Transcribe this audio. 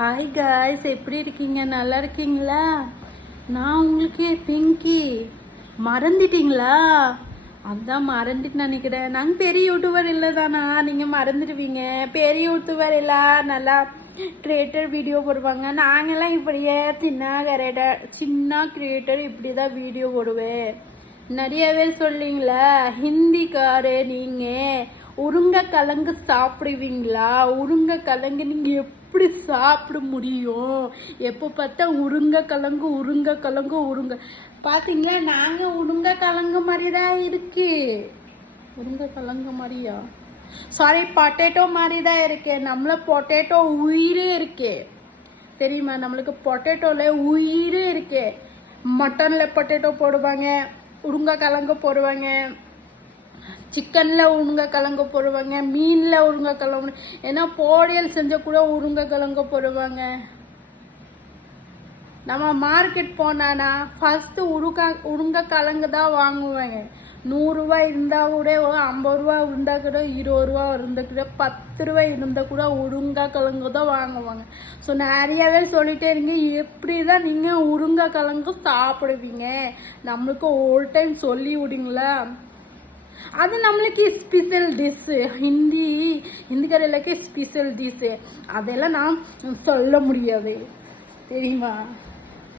Hi guys, எப்படி இருக்கீங்க? நல்லா இருக்கீங்களா? நான் உங்களுக்கு பிங்கி மறந்துட்டீங்களா? அதான் மறந்துட்டு நினைக்கிறேன். நாங்கள் பெரிய யூடியூபர் இல்லை தானா, நீங்கள் மறந்துடுவீங்க. பெரிய யூடியூபர் இல்லை, நல்லா கிரியேட்டர் வீடியோ போடுவாங்க. நாங்கள்லாம் இப்படியே சின்ன கிரியேட்டர் இப்படி தான் வீடியோ போடுவேன். நிறையவே சொல்லிங்களா, ஹிந்திக்காரே நீங்கள் உருளைக்கிழங்கு சாப்பிடுவீங்களா? உருளைக்கிழங்கு நீங்கள் எப்படி சாப்பிட முடியும்? எப்போ பார்த்தா உருளைக்கிழங்கு பார்த்தீங்களா? நாங்கள் உருளைக்கிழங்கு மாதிரி தான் இருக்கு. உருளைக்கிழங்கு மாதிரியா? சாரி, பொட்டேட்டோ மாதிரி தான் இருக்கு. நம்மள பொட்டேட்டோ உயிரே இருக்கு தெரியுமா? நம்மளுக்கு பொட்டேட்டோல உயிரே இருக்கு. மட்டன்ல பொட்டேட்டோ போடுவாங்க, உருளைக்கிழங்கு போடுவாங்க, சிக்கன்ல உருளைக்கிழங்கு போடுவாங்க, மீன்ல உருளைக்கிழங்கு, ஏன்னா பொரியல் செஞ்ச கூட உருளைக்கிழங்கு போடுவாங்க. நம்ம மார்க்கெட் போனானா ஃபர்ஸ்ட் உருளைக்கிழங்கு தான் வாங்குவாங்க. 100 ரூபாய் இருந்தால் கூட, 50 ரூபா இருந்தால் கூட, 20 ரூபா இருந்தால் கூட, 10 ரூபாய் இருந்தால் கூட உருளைக்கிழங்கு தான் வாங்குவாங்க. ஸோ நிறையவே சொல்லிட்டே இருங்க, எப்படி தான் நீங்கள் உருளைக்கிழங்கு சாப்பிடுவீங்க? நம்மளுக்கு ஒரு டைம் சொல்லி விடுங்களா? அது நம்மளுக்கு ஸ்பெஷல் டிஷ்ஷு. ஹிந்திக்காரர்களுக்கு ஸ்பெஷல் டிஷ்ஷு. அதெல்லாம் நான் சொல்ல முடியாது தெரியுமா?